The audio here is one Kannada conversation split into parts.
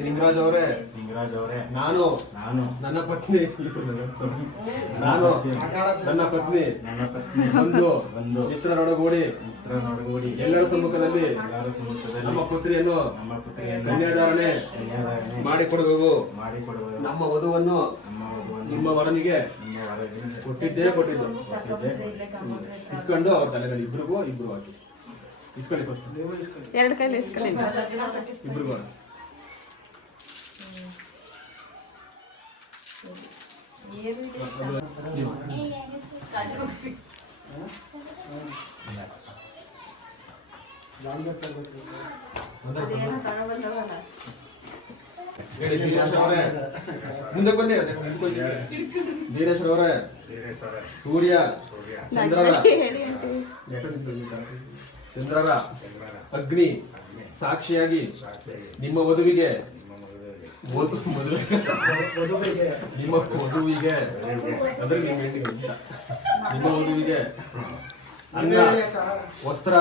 ಲಿಂಗರಾಜ್ ಅವರೇ. ಲಿಂಗರಾಜ್ ಅವರೇ. ನಾನು ನಾನು. ನನ್ನ ಪತ್ನಿ. ನಾನು ನನ್ನ ಪತ್ನಿ. ನನ್ನ ಪತ್ನಿ. ಬಂದು ಬಂದು. ಮಿತ್ರರೊಡಗೂಡಿ ಮಿತ್ರ ನೋಡಗೂಡಿ ಎಲ್ಲರ ಸಮ್ಮುಖದಲ್ಲಿ. ಎಲ್ಲರ ಸಮ್ಮುಖದಲ್ಲಿ. ನಮ್ಮ ಪುತ್ರಿಯನ್ನು ನಮ್ಮ ಪುತ್ರಿಯನ್ನು ಕನ್ಯಾಧಾರಣೆ ಕನ್ಯಾದಾರಣೆ ಮಾಡಿಕೊಡುವೆವು. ಮಾಡಿಕೊಡುವರು ನಮ್ಮ ವಧುವನ್ನು ನಮ್ಮ ವಧುವನ್ನು ನಿಮ್ಮ ವರನಿಗೆ ನಿಮ್ಮ ವರದಿನ ಕೊಟ್ಟಿದ್ದೇ ಕೊಟ್ಟಿದ್ದು. ಕೊಟ್ಟಿದ್ದೆ ಇಸ್ಕೊಂಡು ಅವ್ರ ತಲೆಗಳು ಇಬ್ರಿಗೂ ಇಬ್ರು ಹಾಕಿ. ಇಸ್ಕೊಳ್ಳಿ ಫಸ್ಟ್ ಎರಡು ಕೈಲಿ ಇಸ್ಕೊಳ್ಳಿ. ಇಬ್ರಿಗೂ ಮುಂದೆ ಬನ್ನಿ ಅದೇ ಮುಂದಕ್ಕೆ ಬನ್ನಿ. ವೀರೇಶ್ವರ ಅವರೇ ಸೂರ್ಯ ಚಂದ್ರರ ಚಂದ್ರರ ಅಗ್ನಿ ಸಾಕ್ಷಿಯಾಗಿ ನಿಮ್ಮ ವಧುವಿಗೆ ನಿಮ್ಮ ಮದುವೆಗೆ ವಧು- ಮದುವೆ ನಿಮ್ಮ ವಧುವಿಗೆ ಅಂದ್ರೆ ನಿಮ್ಮ ಹೆಂಡಿಗೆ ನಿಮ್ಮ ವಧುವಿಗೆ ಅನ್ನ ವಸ್ತ್ರ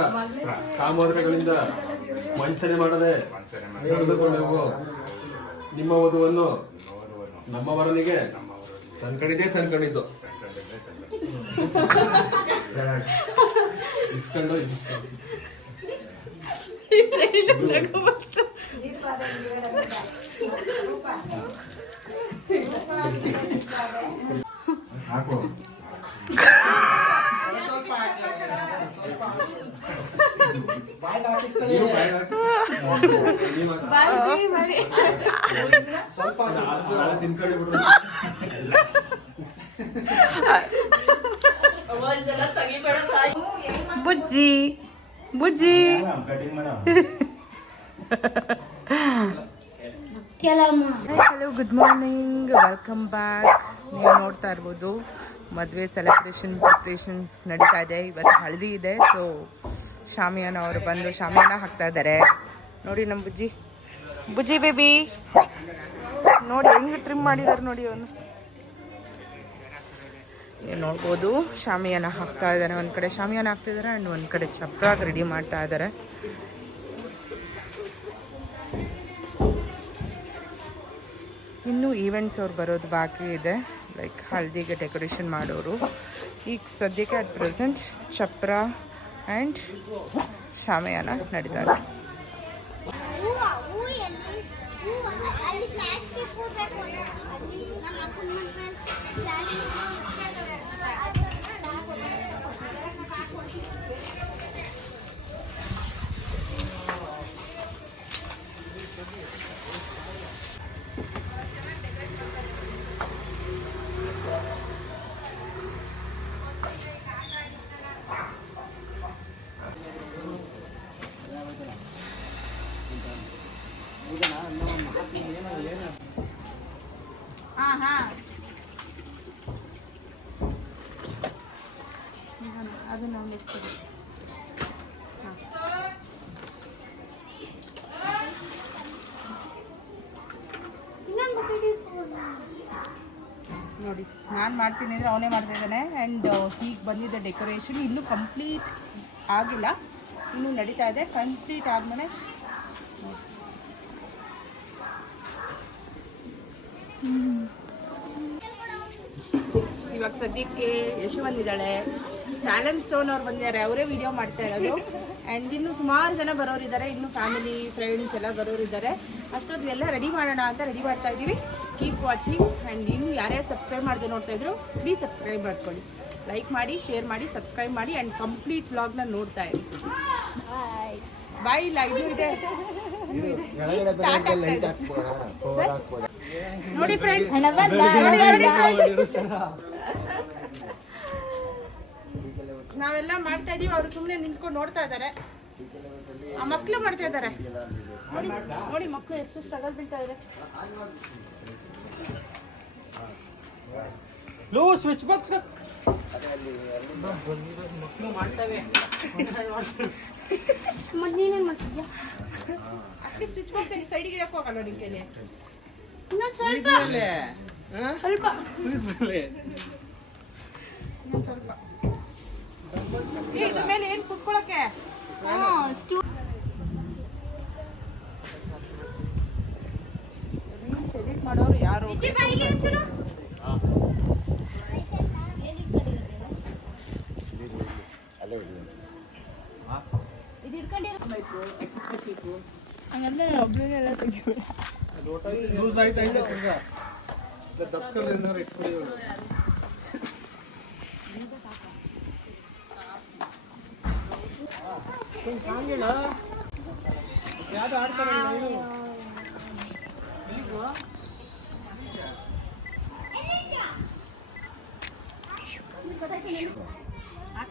ಕಾಮೋದ್ರಗಳಿಂದ ವಂಚನೆ ಮಾಡದೆ ನಡೆದುಕೊಂಡೆವು ನಿಮ್ಮ ವಧುವನ್ನು ನಮ್ಮವರನಿಗೆ ತನ್ಕಣಿದ್ದು ತಂಕೊಂಡಿದ್ದೆ ತಂದ ಇಸ್ಕೊಂಡು ಹಾಕು. ಸ್ವಲ್ಪ ಅರ್ಧ ತಿನ್ಕೊಂಡು ಬಿಡ್ರಿ. Bujji Bujji cutting madam hello good morning welcome back ನೀವು ನೋಡ್ತಾ ಇರ್ಬೋದು, ಮದುವೆ ಸೆಲೆಬ್ರೇಷನ್ ಪ್ರಿಪ್ರೇಷನ್ಸ್ ನಡೀತಾ ಇದೆ. ಇವತ್ತು ಹಳದಿ ಇದೆ ಸೊ ಶಾಮಿಯಾನ ಅವರು ಬಂದು ಶಾಮಿಯಾನ ಹಾಕ್ತಾ ಇದ್ದಾರೆ. ನೋಡಿ ನಮ್ಮ ಬುಜ್ಜಿ. ಬುಜ್ಜಿ ಬೇಬಿ ನೋಡಿ, ಹೆಂಗೆ ಟ್ರಿಮ್ ಮಾಡಿದಾರೆ ನೋಡಿ ಅವನು. ನೀವು ನೋಡ್ಬೋದು, ಶಾಮಿಯಾನ ಹಾಕ್ತಾ ಇದ್ದಾರೆ ಒಂದು ಕಡೆ ಶಾಮಿಯಾನ ಹಾಕ್ತಿದ್ದಾರೆ ಆ್ಯಂಡ್ ಒಂದು ಕಡೆ ಚಪ್ರಾಗಿ ರೆಡಿ ಮಾಡ್ತಾ ಇದ್ದಾರೆ. ಇನ್ನು ಈವೆಂಟ್ಸ್ ಅವ್ರು ಬರೋದು ಬಾಕಿ ಇದೆ. ಲೈಕ್ ಹಲ್ದಿಗೆ ಡೆಕೋರೇಷನ್ ಮಾಡೋರು. ಈಗ ಸದ್ಯಕ್ಕೆ ಅಟ್ ಪ್ರೆಸೆಂಟ್ ಚಪ್ರ ಆ್ಯಂಡ್ ಶಾಮಿಯಾನ ನಡೀತಾ ಇದೆ ಹೂವ ಹೂ ಎಲ್ಲಿ ಹೂವ ಅಲ್ಲಿ ಪ್ಲಾಸ್ಟಿಕ್ ಹೂ ಬೇಕು ಅಲ್ಲಿ ನಮ್ಮ ಅಕ್ಕನ ಮನೆ ಪ್ಲಾಸ್ಟಿಕ್ ಅದು ನಾವು ನೆಕ್ಸ್ಟ್ ನೋಡಿ ನಾನು ಮಾಡ್ತೀನಿ ಅಂದರೆ ಅವನೇ ಮಾಡ್ತಾ ಇದ್ದಾನೆ. ಆ್ಯಂಡ್ ಹೀಗೆ ಬಂದಿದ್ದ ಡೆಕೋರೇಷನ್ ಇನ್ನೂ ಕಂಪ್ಲೀಟ್ ಆಗಿಲ್ಲ. ಇನ್ನೂ ನಡೀತಾ ಇದೆ. ಕಂಪ್ಲೀಟ್ ಆದಮೇಲೆ ಇವಾಗ ಸದ್ಯಕ್ಕೆ ಯಶು ಬಂದಿದ್ದಾಳೆ. ಶಾಲನ್ ಸ್ಟೋನ್ ಅವ್ರು ಬಂದಿದ್ದಾರೆ. ಅವರೇ ವಿಡಿಯೋ ಮಾಡ್ತಾ ಇರೋದು. ಆ್ಯಂಡ್ ಇನ್ನು ಸುಮಾರು ಜನ ಬರೋರಿದ್ದಾರೆ. ಇನ್ನು ಫ್ಯಾಮಿಲಿ ಫ್ರೆಂಡ್ಸ್ ಎಲ್ಲ ಬರೋರಿದ್ದಾರೆ. ಅಷ್ಟೊತ್ತಿಗೆಲ್ಲ ರೆಡಿ ಮಾಡೋಣ ಅಂತ ರೆಡಿ ಮಾಡ್ತಾ ಇದ್ದೀವಿ. ಕೀಪ್ ವಾಚಿಂಗ್ ಆ್ಯಂಡ್ ಇನ್ನು ಯಾರ್ಯಾರು ಸಬ್ಸ್ಕ್ರೈಬ್ ಮಾಡದೆ ನೋಡ್ತಾ ಇದ್ರು ಪ್ಲೀಸ್ ಸಬ್ಸ್ಕ್ರೈಬ್ ಮಾಡ್ಕೊಳ್ಳಿ. ಲೈಕ್ ಮಾಡಿ ಶೇರ್ ಮಾಡಿ ಸಬ್ಸ್ಕ್ರೈಬ್ ಮಾಡಿ ಆ್ಯಂಡ್ ಕಂಪ್ಲೀಟ್ ವ್ಲಾಗ್ನ ನೋಡ್ತಾ ಇರಿ. ಬಾಯ್ ಇಲ್ಲ ಇದು? ನೋಡಿ ಫ್ರೆಂಡ್ಸ್ ನಾವೆಲ್ಲ ಮಾಡ್ತಾ ಇದೀವಿ ಅವರು ಸುಮ್ಮನೆ ನಿಂತ್ಕೊಂಡು ನೋಡ್ತಾ ಇದ್ದಾರೆ ಆ ಮಕ್ಕಳು ಮಾಡ್ತಾ ಇದ್ದಾರೆ ನೋಡಿ ನೋಡಿ ಮಕ್ಕಳು ಎಷ್ಟು ಸ್ಟ್ರಗಲ್ ಬೀಳ್ತಾ ಇದ್ದಾರೆ ಲೋ ಸ್ವಿಚ್ ಬಾಕ್ಸ್ ಮತ್ತೆ ಮಾಡ್ತವೆ ಮಾಡ್ತಿದ್ಯಾ? ಅಟ್ಲೀಸ್ಟ್ ಸ್ವಿಚ್ ಬಾಕ್ಸ್ ಸೈಡಿಗೆ ಇಡಕ್ಕೆ ಹೋಗಲ್ಲ ನಿನ್ ಕೈಲಿ? ಇನ್ನೊಂದ್ ಸ್ವಲ್ಪ. ಸ್ವಲ್ಪ. ಸ್ವಲ್ಪ. ಇದ್ರ ಮೇಲೆ ಏನ್ ಕುತ್ಕೊಳಕ್ಕೆ? ಎಡಿಟ್ ಮಾಡೋರು ಯಾರು? ವಿಜಯ್ ಬಾ ಇಲ್ಲಿ ಒಂಚೂರು. ಅಲ್ಲೇ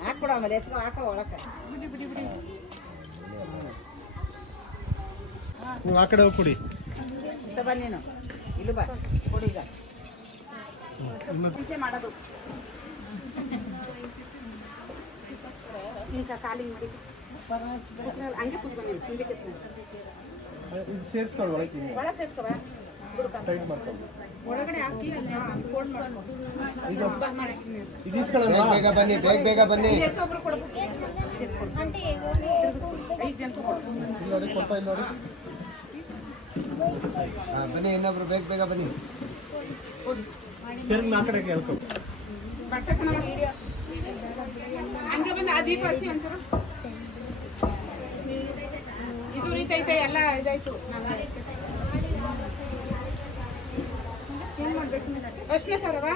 ಹಾಕ್ಬಿಡ ಆಮೇಲೆ ಎತ್ಕೊ ಹಾಕೋ ಒಳಕ್ಕೆ. ನೀವು ಆ ಕಡೆ ಹೋಗಿ ಕೊಡಿ ಬಾ ನೀನು. ಇಲ್ಲಿ ಬಾ ಕೊಡಿ ಈಗ. ಮಾಡೋದು. ಕಾಲಿಂಗ್ ಮಾಡಿ. ಹಂಗೆ ಕೂತ್ಕೊಂಡು ಹಿಂದಕ್ಕೆ ಒಳಗೆ ತಿನ್ನಿ ಒಳಗೆ ಸೇರ್ಸ್ಕೊಬ ಟೈಟ್ ಮಾಡ್ಕೊಂಡು. ಇಸ್ಕೊಳ್ಳೋಣ ಬೇಗ ಬನ್ನಿ ಬೇಗ ಬೇಗ ಬನ್ನಿ. ನೋಡಿ ಕೊಡ್ತಾ ಇಲ್ಲ ನೋಡಿ ಹಾಂ ಬನ್ನಿ ಇನ್ನೊಬ್ರು ಬೇಗ ಬೇಗ ಬನ್ನಿ. ಸೇರಿ ಆ ಕಡೆ ಕಣ ಹಂಗೆ ಬಂದು ಆ ದೀಪ ಹಸಿ ಒಂಚೂರು. ಇದು ರೀತೈತೆ ಎಲ್ಲ ಇದಾಯ್ತು. ಏನ್ ಅಷ್ಟನೇ ಸಾವಿರವಾ?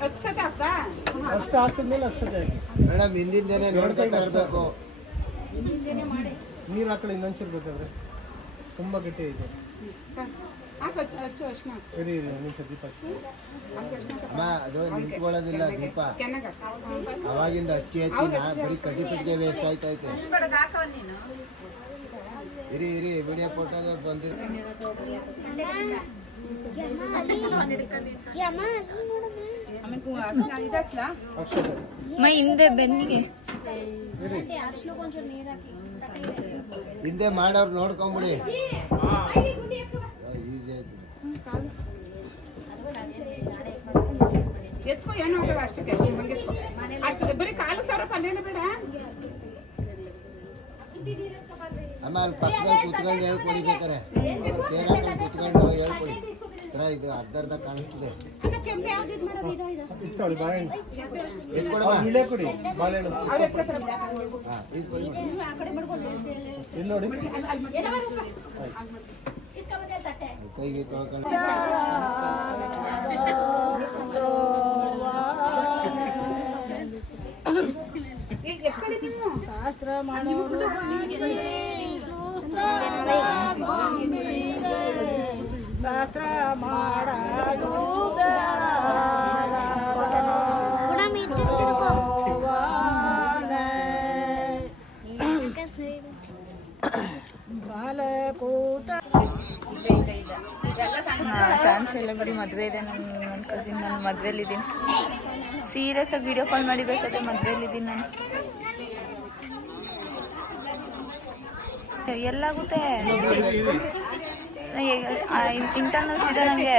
ಹತ್ತು ಸತ ಹಾಕ್ದಾ ಅಷ್ಟು ಹಾಕಿದ್ಮೇಲೆ ಅಕ್ಷತೆ ಹಾಕಿ ಮೇಡಮ್ ಹಿಂದಿಂದೇನೆ ಇರಬೇಕು. ನೀರು ಹಾಕಳಿ ತುಂಬ ಗಟ್ಟಿ ಐತೆ ಹಾಕು ಅಷ್ಟು ಅಷ್ಟು ಅಷ್ಟು ಇರಿ ಇರಿ ಒಂದು ನಿಮಿಷ ದೀಪ. ಹಚ್ಚಿ. ಅಮ್ಮ ಅದು ನಿಂತ್ಕೊಳ್ಳೋದಿಲ್ಲ ದೀಪ. ಅವಾಗಿಂದ ಹಚ್ಚಿ ಹಚ್ಚಿ ನಾ ಬರೀ ಕಡ್ಡಿ ಪಿಡ್ಗೆ ವೇಸ್ಟ್ ಆಯ್ತೈತೆ ಇರಿ ಇರಿ ವಿಡಿಯೋ ಫೋಟೋ ಬಂದಿರಿ ಮೈ ಹಿಂದೆ ಬೆನ್ನಿಗೆ. ಹಿಂದೆ ಮಾಡೋರು ನೋಡ್ಕೊಂಬಿಡಿ. ಎತ್ಕೋ ಏನು ಹೋಗಲ್ಲ ಅಷ್ಟಕ್ಕೆ? ಅಷ್ಟಕ್ಕೆ ಬರೀ ಕಾಲು ಸಾವಿರ ಪಲ್ಯನ ಬೇಡ. ಅಲ್ಲಿ ಪಕ್ಕದಲ್ಲಿ ಕೂತ್ಕೊಂಡು ಹೇಳ್ಕೊಡಿ ಬೇಕಾರೆ. ಚೇರ್ ಹಾಕೊಂಡು ಕುತ್ಕೊಂಡು ಹೇಳ್ಕೊಡಿ. ತರ ಇದು ಅರ್ಧ ಅರ್ಧ ಕಾಣಿಸ್ತಿದೆ. ಅಕ್ಕ ಕೆಂಪೆ ಯಾವ್ದು ಇದು ಮಾಡೋದು ಇದು ಇದು ಇತ್ತಾವಳಿ ಬಾಳೆಹಣ್ಣು ಎತ್ಕೊಡಮ್ಮ ಅವ್ರು ಇಳೆ ಕೊಡಿ ಬಾಳೆಹಣ್ಣು ಅವ್ರು ಎತ್ಕೊತಾರೆ ಹಾಂ ಈಸ್ಕೊಡಿ ನೀವು ಆ ಕಡೆ ಮಾಡ್ಕೊಂಡು ಇಲ್ಲಿ ನೋಡಿ. ಕೈಗೆ ತೊಳ್ಕೊಂಡು. ಶಾಸ್ತ್ರ ಮಾಡಿ ಶಾಸ್ತ್ರ ಅಕ್ಕ ಚಾನ್ಸ್ ಎಲ್ಲ ಬಿಡಿ, ಮದುವೆ ಇದೆ. ನನ್ನ ನನ್ನ ಕಸಿನ್ ನಾನು ಮದುವೆಲಿದ್ದೀನಿ ಸೀರಿಯಸ್ ಆಗಿ ವಿಡಿಯೋ ಕಾಲ್ ಮಾಡಿ ಬೇಕಾದ್ರೆ ಮದುವೆಲಿದ್ದೀನಿ ನಾನು. ಎಲ್ಲಾಗುತ್ತೆ? ಇಂಟರ್ನಲ್ಸ್ ಇದೆ ನನಗೆ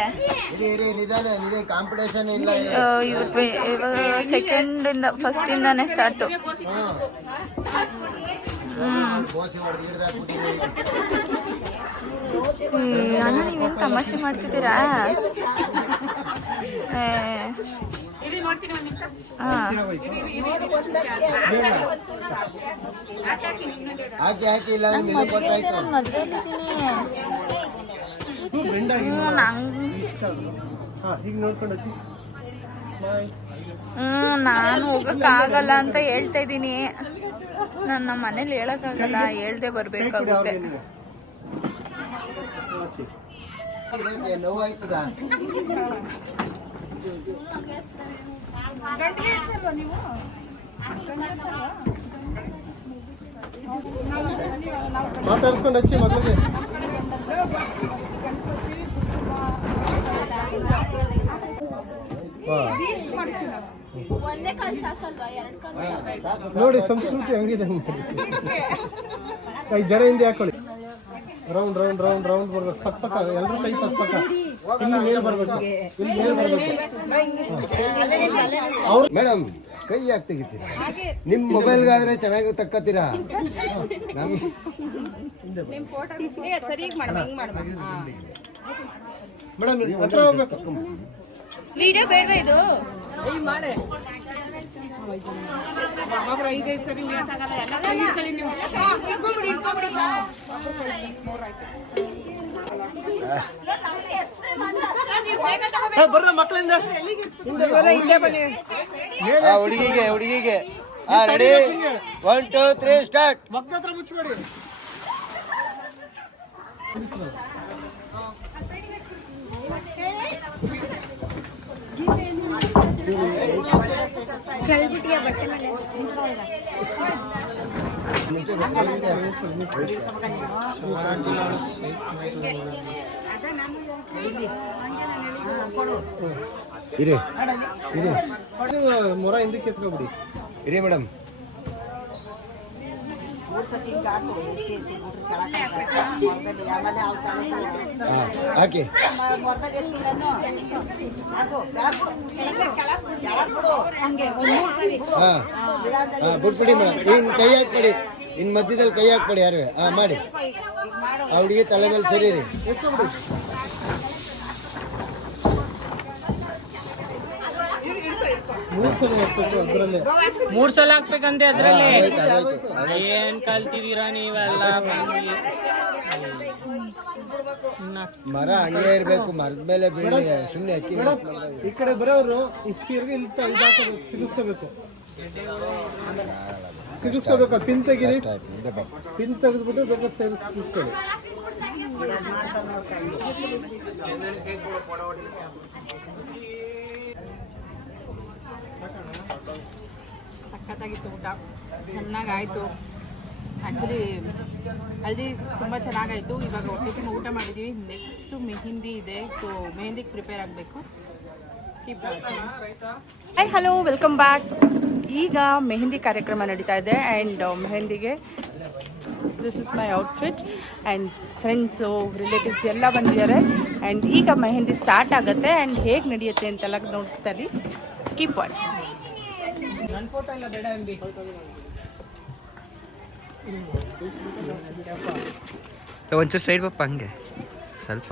ಇವಾಗ ಸೆಕೆಂಡಿಂದ ಫಸ್ಟಿಂದಾನೇ ಸ್ಟಾರ್ಟು ಅಣ್ಣ ನೀವೇನು ತಮಾಷೆ ಮಾಡ್ತಿದ್ದೀರಾ? ಹಾಕಿ ಹಾಕಿ ಇಲ್ಲ ನಾನು ಹೋಗಕ್ ಹ್ಞೂ ಬೆಂಡ್ ಆಗಿ ಹ್ಞೂ ನಂಗೆ ಇಷ್ಟ ಆದ್ರು ಹಾಂ ಈಗ ನೋಡ್ಕೊಂಡು ಹಚ್ಚಿ. ಬಾಯ್ ಹ್ಞೂ ನಾನು ಹೋಗಕ್ಕಾಗಲ್ಲ ಅಂತ ಹೇಳ್ತಾ ಇದ್ದೀನಿ. ನನ್ನ ಮನೇಲಿ ಹೇಳಕ್ಕಾಗಲ್ಲ ಹೇಳ್ದೆ ಬರ್ಬೇಕಾಗುತ್ತೆ. ಅವ್ರಿಗೆ ಮಾತಾಡಿಸ್ಕೊಂಡು ಹಚ್ಚಿ ಮಗಳಿಗೆ ನೋಡಿ ಸಂಸ್ಕೃತಿ ಹಂಗಿದೆ ಕೈ ಹಿಂದೆ ಹಾಕೊಳ್ಳಿ. ರೌಂಡ್ ರೌಂಡ್ ರೌಂಡ್ ರೌಂಡ್ ಬರ್ಬೇಕು. ಪಕ್ಕ ಎಲ್ಲರೂ ಕೈ ಪಕ್ಕ ಪಕ್ಕ. ಇಲ್ಲಿ ಮೇಲ್ ಬರ್ಬೇಕು. ಇಲ್ಲಿ ಮೇಲ್ ಬರ್ಬೇಕು. ಅವ್ರು ಮೇಡಮ್ ಕೈ ಯಾಕೆ ತೆಗಿತೀರಾ? ನಿಮ್ಮ ಮೊಬೈಲ್ಗಾದ್ರೆ ಚೆನ್ನಾಗಿ ತಕ್ಕತ್ತೀರಾ ನಮ್ಗೆ ಸರಿ. ಮೇಡಮ್ ಹತ್ರ ಹೋಗ್ಬೇಕು. ವಿಡಿಯೋ ಬೇಡ ಇದು? ಬರ್ರ ಮಕ್ಕಳಿಂದ. ಆ ಹುಡುಗಿಗೆ ಹುಡುಗಿಗೆ. ಆ ready one two three start ಮಕ್ಕಳ ಹತ್ರ ಮುಚ್ಚಬೇಡಿ. ಇರಿ. ನೀವು ಮೊರ ಹಿಂದಕ್ಕೆ ಎತ್ಕೊಬಿಡಿ ಇರಿ ಮೇಡಮ್ ಹಾಕು. ಹಾಂ ಬಿಟ್ಬಿಡಿ ಮೇಡಮ್ ಇನ್ನು ಕೈ ಹಾಕ್ಬೇಡಿ. ಇನ್ನು ಮಧ್ಯದಲ್ಲಿ ಕೈ ಹಾಕ್ಬೇಡಿ ಯಾರು ಹಾ ಮಾಡಿ. ಆ ಹುಡುಗಿ ತಲೆ ಮೇಲೆ ಸರಿರಿ. ಮೂರು ಸಲ ಎತ್ತಬೇಕು ಅದರಲ್ಲೇ? ಮೂರ್ ಸಲ ಹಾಕ್ಬೇಕಂತೆ ಅದ್ರಲ್ಲಿ. ಏನ್ ಕಲ್ತಿದೀರಾ ನೀವೆಲ್ಲ? ಮರ ಹಂಗೆ ಇರಬೇಕು ಮರದ ಮೇಲೆ ಬೀಳಿ ಸುಮ್ಮನೆ ಅಕ್ಕಿ ಈ ಕಡೆ ಬರೋರು ಇಷ್ಟಿರ್ಗೆ ಇಲ್ಲಿ ಸಿಗಿಸ್ಕೋಬೇಕು. ಸಿಗಿಸ್ಕೋಬೇಕು ಪಿನ್ ತೆಗೀರಿ. ಪಿನ್ ತೆಗೆದ್ಬಿಟ್ಟು ಬೇಕಾದ್ರೆ ಸೇರಿ ಸಖತ್ತಾಗಿತ್ತು ಊಟ. ಚೆನ್ನಾಗಾಯಿತು. ಆ್ಯಕ್ಚುಲಿ ಹಳದಿ ತುಂಬ ಚೆನ್ನಾಗಾಯಿತು. ಇವಾಗ ಹೊಟ್ಟೆ ತುಂಬ ಊಟ ಮಾಡಿದ್ದೀವಿ ನೆಕ್ಸ್ಟ್ ಮೆಹಿಂದಿ ಇದೆ. ಸೊ ಮೆಹಂದಿಗೆ ಪ್ರಿಪೇರ್ ಆಗಬೇಕು. ಹಾಯ್ ಹಲೋ ವೆಲ್ಕಮ್ ಬ್ಯಾಕ್ ಈಗ ಮೆಹಂದಿ ಕಾರ್ಯಕ್ರಮ ನಡೀತಾ ಇದೆ and ಮೆಹಂದಿಗೆ this is my outfit and friends relatives ಎಲ್ಲ ಬಂದಿದ್ದಾರೆ ಆ್ಯಂಡ್ ಈಗ ಮೆಹಂದಿ ಸ್ಟಾರ್ಟ್ ಆಗುತ್ತೆ ಆ್ಯಂಡ್ ಹೇಗೆ ನಡೆಯುತ್ತೆ ಅಂತೆಲ್ಲ ನೋಡಿಸ್ತಾರೆ ಕೀಪ್ ವಾಚ್ ಒಂಚೂರು ಸೈಡ್ ಪಪ್ಪ ಹಂಗೆ. ಸ್ವಲ್ಪ.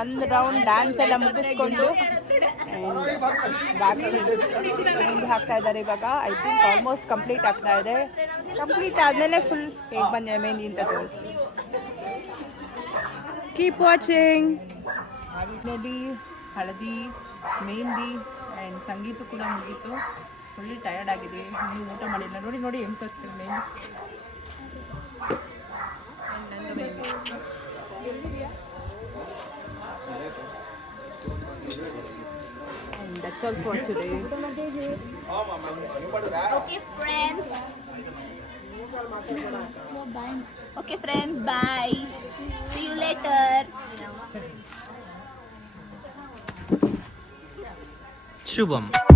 ಒಂದು ರೌಂಡ್ ಡ್ಯಾನ್ಸ್ ಎಲ್ಲ ಮುಗಿಸ್ಕೊಂಡು ಹಾಕ್ತಾ ಇದ್ದಾರೆ ಇವಾಗ. ಐ ಥಿಂಕ್ ಆಲ್ಮೋಸ್ಟ್ ಕಂಪ್ಲೀಟ್ ಆಗ್ತಾ ಇದೆ. ಕಂಪ್ಲೀಟ್ ಆದಮೇಲೆ ಫುಲ್ ಹೇಗೆ ಬಂದಿದೆ ಮೆಹಂದಿ ಅಂತ ತೋರಿಸ್ತೀನಿ. ಕೀಪ್ ವಾಚಿಂಗ್ ಮೆಹಂದಿ ಹಳದಿ ಮೆಹಂದಿ ಆ್ಯಂಡ್ ಸಂಗೀತ ಕೂಡ ಮುಗೀತು. ಫುಲ್ ಟಯರ್ಡ್ ಆಗಿದೆ. ಇನ್ನೂ ಊಟ ಮಾಡಿಲ್ಲ. ನೋಡಿ ನೋಡಿ ಹೆಂಗೆ ತೋರಿಸ್ತೀನಿ mehndi. that's all for today. Okay, friends. Okay, friends, bye. See you later. Shubham.